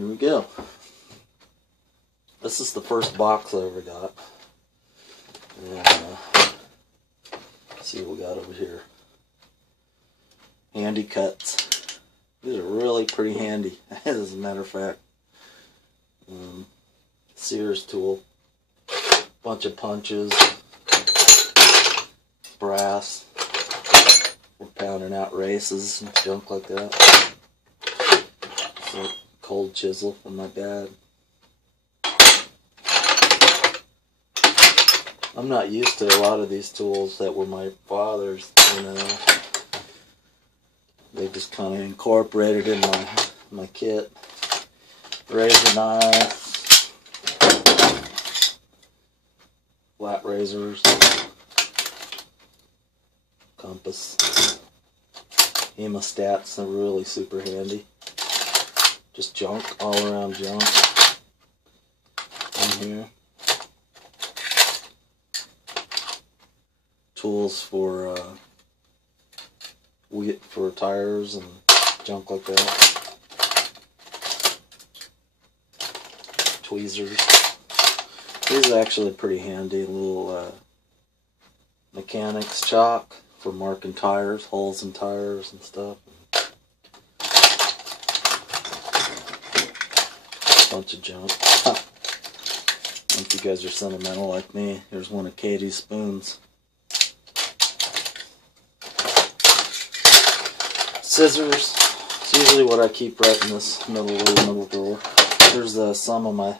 here we go. This is the first box I ever got. And let's see what we got over here. Handy cuts. These are really pretty handy, as a matter of fact. Sears tool. Bunch of punches. Brass. We're pounding out races and junk like that. So, cold chisel from my dad. I'm not used to a lot of these tools that were my father's, you know. They just kind of incorporated in my kit. Razor knives, flat razors, compass, hemostats, they're really super handy. Just junk, all around junk in here. Tools for tires and junk like that. Tweezers. These are actually pretty handy. Little mechanics chalk for marking tires, holes in tires and stuff. Bunch of junk. If you guys are sentimental like me, here's one of Katie's spoons. Scissors. It's usually what I keep right in this middle drawer. Here's some of my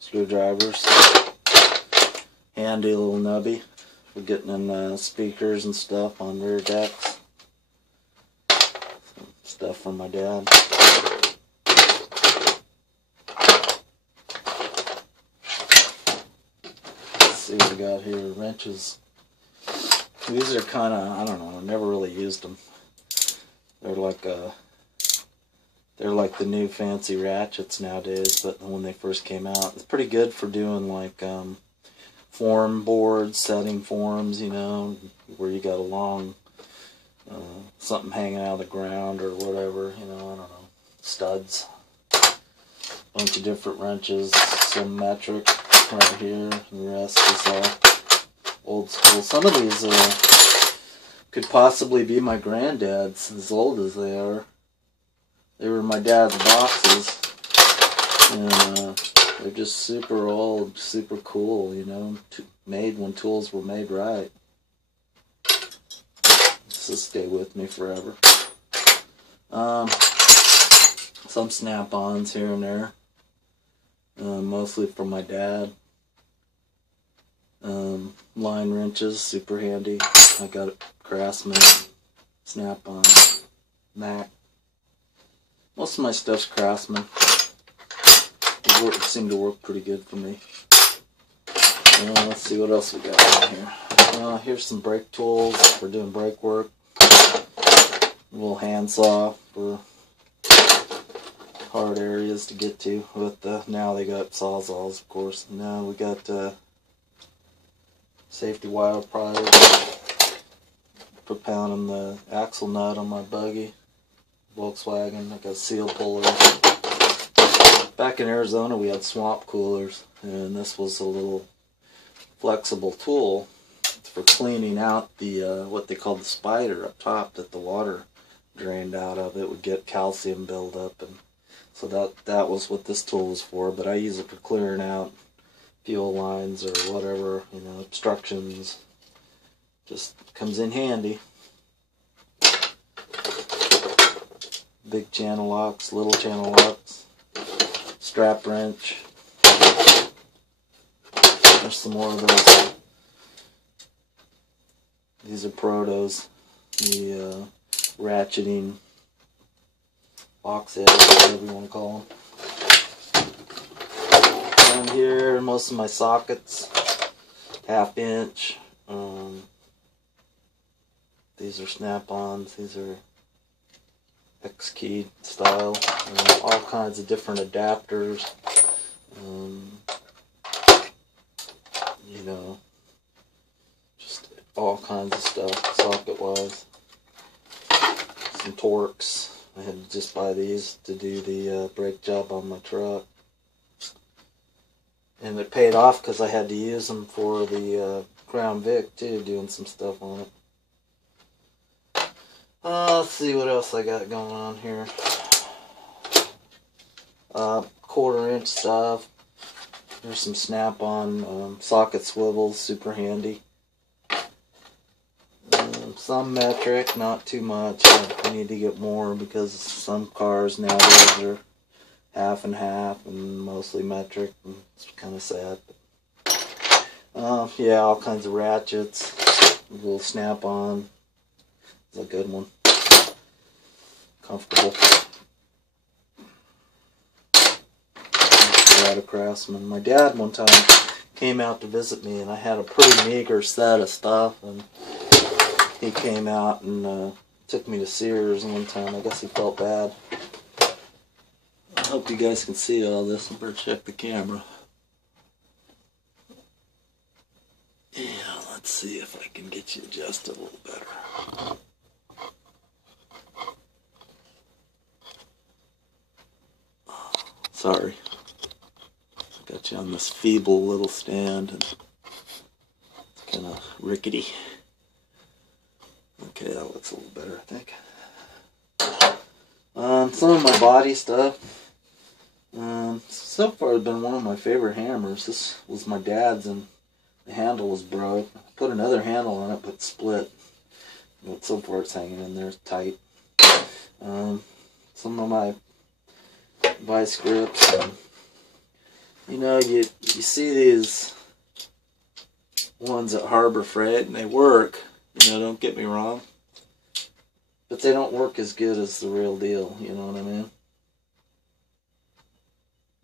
screwdrivers. Handy little nubby for getting in speakers and stuff on rear decks. Some stuff from my dad. Let's see what we got here. Wrenches. These are kind of, I don't know, I never really used them. They're like the new fancy ratchets nowadays, but when they first came out, it's pretty good for doing like form boards, setting forms, you know, where you got a long something hanging out of the ground or whatever, you know, I don't know, studs, bunch of different wrenches, some metric right here, and the rest is old school. Some of these could possibly be my granddad's, as old as they are. They were my dad's boxes, and they're just super old, super cool, you know, made when tools were made right. This will stay with me forever. Some snap-ons here and there, mostly from my dad. Line wrenches, super handy. I got a Craftsman, Snap-on, Mac. Most of my stuff's Craftsman. They seem to work pretty good for me. Let's see what else we got in here. Here's some brake tools for doing brake work. A little handsaw for hard areas to get to. Now they got sawzalls, of course. Now we got safety wire pliers for pounding the axle nut on my buggy. Volkswagen. I got seal pullers. Back in Arizona we had swamp coolers, and this was a little flexible tool for cleaning out the what they call the spider up top that the water drained out of. It would get calcium buildup, and so that was what this tool was for. But I use it for clearing out fuel lines or whatever, you know, obstructions. Just comes in handy. Big channel locks, little channel locks, strap wrench. There's some more of those. These are protos, the ratcheting box heads, whatever you want to call them. Down here, most of my sockets, 1/2 inch. These are snap-ons. These are X-key style. All kinds of different adapters. You know, just all kinds of stuff, socket-wise. Some Torx, I had to just buy these to do the brake job on my truck. And it paid off because I had to use them for the Crown Vic too, doing some stuff on it. Let's see what else I got going on here. 1/4-inch stuff. There's some snap-on socket swivels, super handy. Some metric, not too much. I need to get more because some cars nowadays are half and half and mostly metric, and it's kind of sad. Yeah, all kinds of ratchets, a little snap-on. It's a good one. Comfortable. A lot of Craftsman. My dad one time came out to visit me, and I had a pretty meager set of stuff, and he came out and took me to Sears one time. I guess he felt bad. I hope you guys can see all this. I better check the camera. Yeah, let's see if I can get you adjusted a little better. Sorry. Got you on this feeble little stand, and it's kind of rickety. Okay, that looks a little better, I think. Some of my body stuff. So far, it's been one of my favorite hammers. This was my dad's, and the handle was broke. I put another handle on it, but split. But so far, it's hanging in there tight. Some of my vice grips. You know, you see these ones at Harbor Freight, and they work. You know, don't get me wrong. But they don't work as good as the real deal, you know what I mean?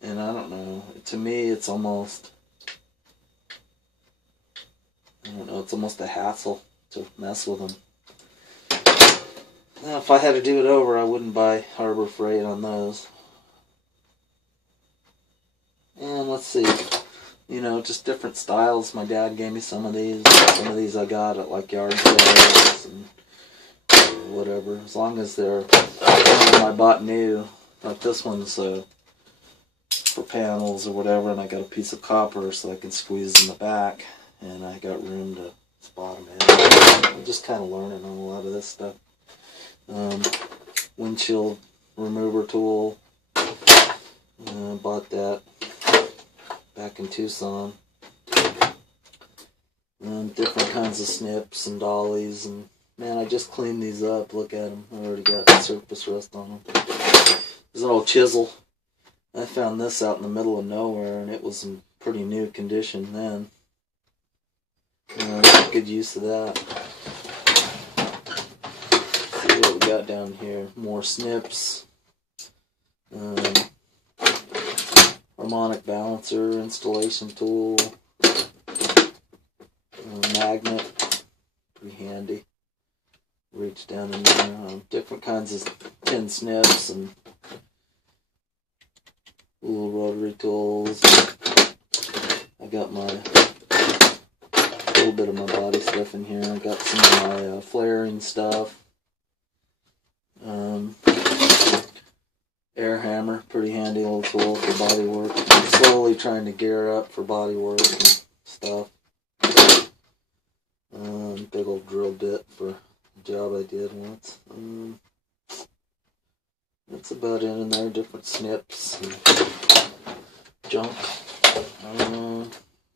And I don't know, to me it's almost, I don't know, it's almost a hassle to mess with them. Now, if I had to do it over, I wouldn't buy Harbor Freight on those. And let's see, you know, just different styles. My dad gave me some of these. Some of these I got at like yard sales and whatever. As long as they're I bought new. Like this one's for panels or whatever, and I got a piece of copper so I can squeeze in the back, and I got room to spot them in. I'm just kind of learning on a lot of this stuff. Windshield remover tool. Bought that back in Tucson. Different kinds of snips and dollies, and man, I just cleaned these up. Look at them. I already got surface rust on them. There's an old chisel. I found this out in the middle of nowhere, and it was in pretty new condition then. Good use of that. Let's see what we got down here. More snips. Harmonic balancer, installation tool. Magnet. Pretty handy. Reach down in there. Different kinds of tin snips and little rotary tools. I got my little bit of my body stuff in here. I got some of my flaring stuff. Air hammer, pretty handy little tool for body work. I'm slowly trying to gear up for body work and stuff. Big old drill bit for a job I did once. That's about it in there. Different snips and junk.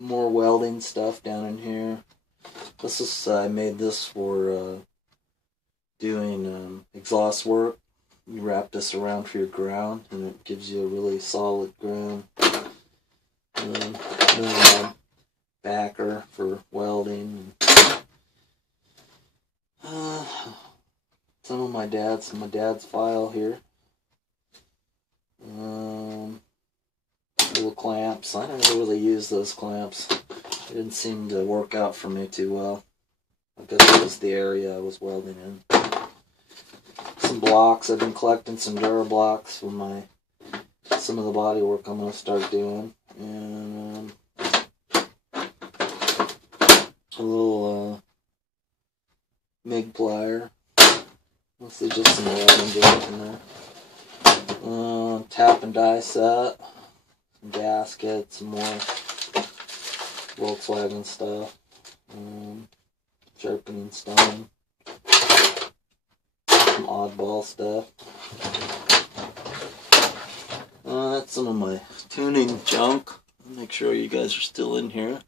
More welding stuff down in here. This is I made this for doing exhaust work. You wrap this around for your ground, and it gives you a really solid ground. Backer for welding. Some of my dad's file here. Little clamps. I don't really use those clamps. They didn't seem to work out for me too well. I guess it was the area I was welding in. Some blocks. I've been collecting some Dura blocks for some of the body work I'm going to start doing. And a little MIG plier. Mostly just some welding gear in there. Tap and die set. Some gaskets, some more Volkswagen stuff. Sharpening stone. Some oddball stuff. That's some of my tuning junk. Make sure you guys are still in here.